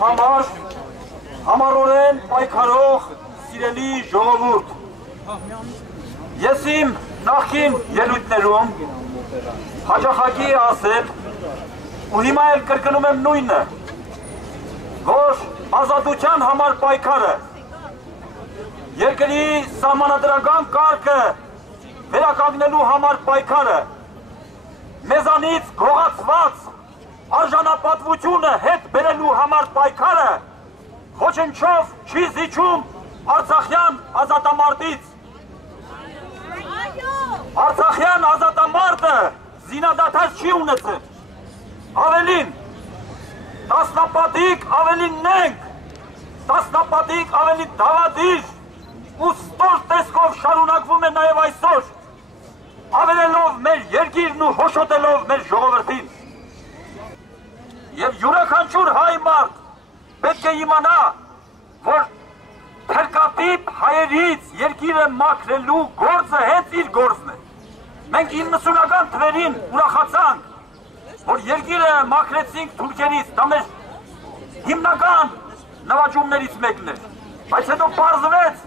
համար համառորեն պայքարող սիրելի ժողովուրդ։ Ես իմ նախկին ելույթներում հաճախակի ասել ու հիմա էլ կրկնում եմ նույնը, որ ազատության համար պայքարը, երկրի սահմանադրական կարգը վերականգնելու համար պայքարը, մեզանից գողացված արժանապատվությունը հետ բերելու համար պայքարը ոչնչով չի զիջում Արցախյան ազատամարտից։ Արցախյան ազատամարտը զինադադար չի ունեցել։ Ավելին, տասնապատիկ ավելի նենք, տասնապատիկ ավելի դավադիր ու ստոր տեսքով շարունակվում է նաև այսօր, ավելելով մեր երկիրն ու հոշոտելով մեր ժողովրդին։ Եվ յուրաքանչյուր հայ մարդ պետք է իմանա, որ թերկատիպ հայերից երկիրը մաքրելու գործը հենց իր գործն է։ Մենք 90-ական թվերին ուրախացանք, որ երկիրը մաքրեցինք թուրքերից, դա մեր հիմնական նվաճումներից մեկն էր, բայց հետո պարզվեց,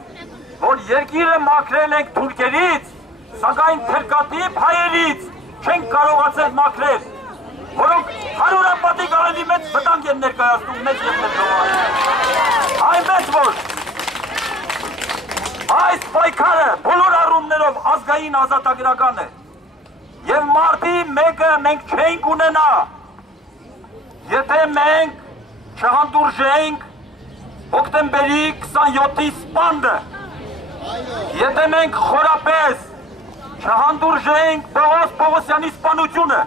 որ երկիրը մաքրել ենք թուրքերից, սակայն թերկատիպ հայերից չենք կարողացել մաքրել, որոնք հարյուրապատիկ ավելի մեծ վտանգ են ներկայացնում մեզ և մեր ժողովրդին։ Այնպես որ այս պայքարը բոլոր առումներով ազգային ազատագրական է և մարտի մեկը մենք չենք ունենա, եթե մենք չհանդուրժենք հոկտեմբերի 27-ի սպանդը, եթե մենք խորապես չհանդուրժենք Պողոս Պողոսյանի սպանությունը,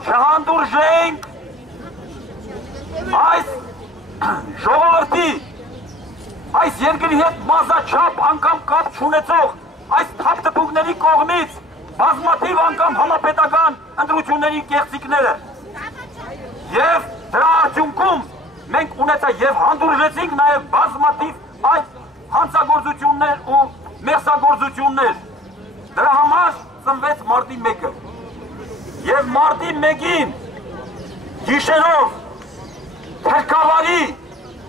չհանդուրժենք այս ժողովրդի, այս երկրի հետ մազաչափ անգամ կապ չունեցող այս թափտպուկների կողմից բազմաթիվ անգամ համապետական ընտրությունների կեղծիքները և դրա արդյունքում մենք ունեցա և հանդուրժեցինք նաև բազմաթիվ այս հանցագործություններ ու մեղսագործություններ, դրա համար ծնվեց մարտի 1-ը և մարտի 1-ին գիշերով թերքավարի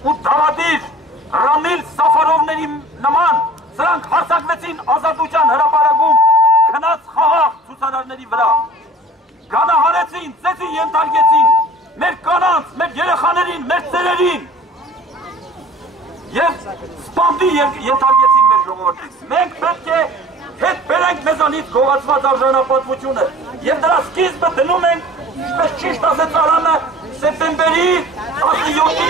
ու դավադիր Ռամիլ Սաֆարովների նման սրանք հարձակվեցին ազատության հրապարակում քնած խաղաղ ցուցարարների վրա, գանահարեցին, ծեծի ենթարկեցին մեր կանանց, մեր երեխաներին, մեր ծերերին և սպանդի ենթարկեցին մեր ժողովրդին։ Մենք պետք է հետ բերենք մեզանից գողացված արժանապատվությունը և դրա սկիզբը դնում ենք, ինչպես ճիշտ ասեց Արամը, սեպտեմբերի 17-ի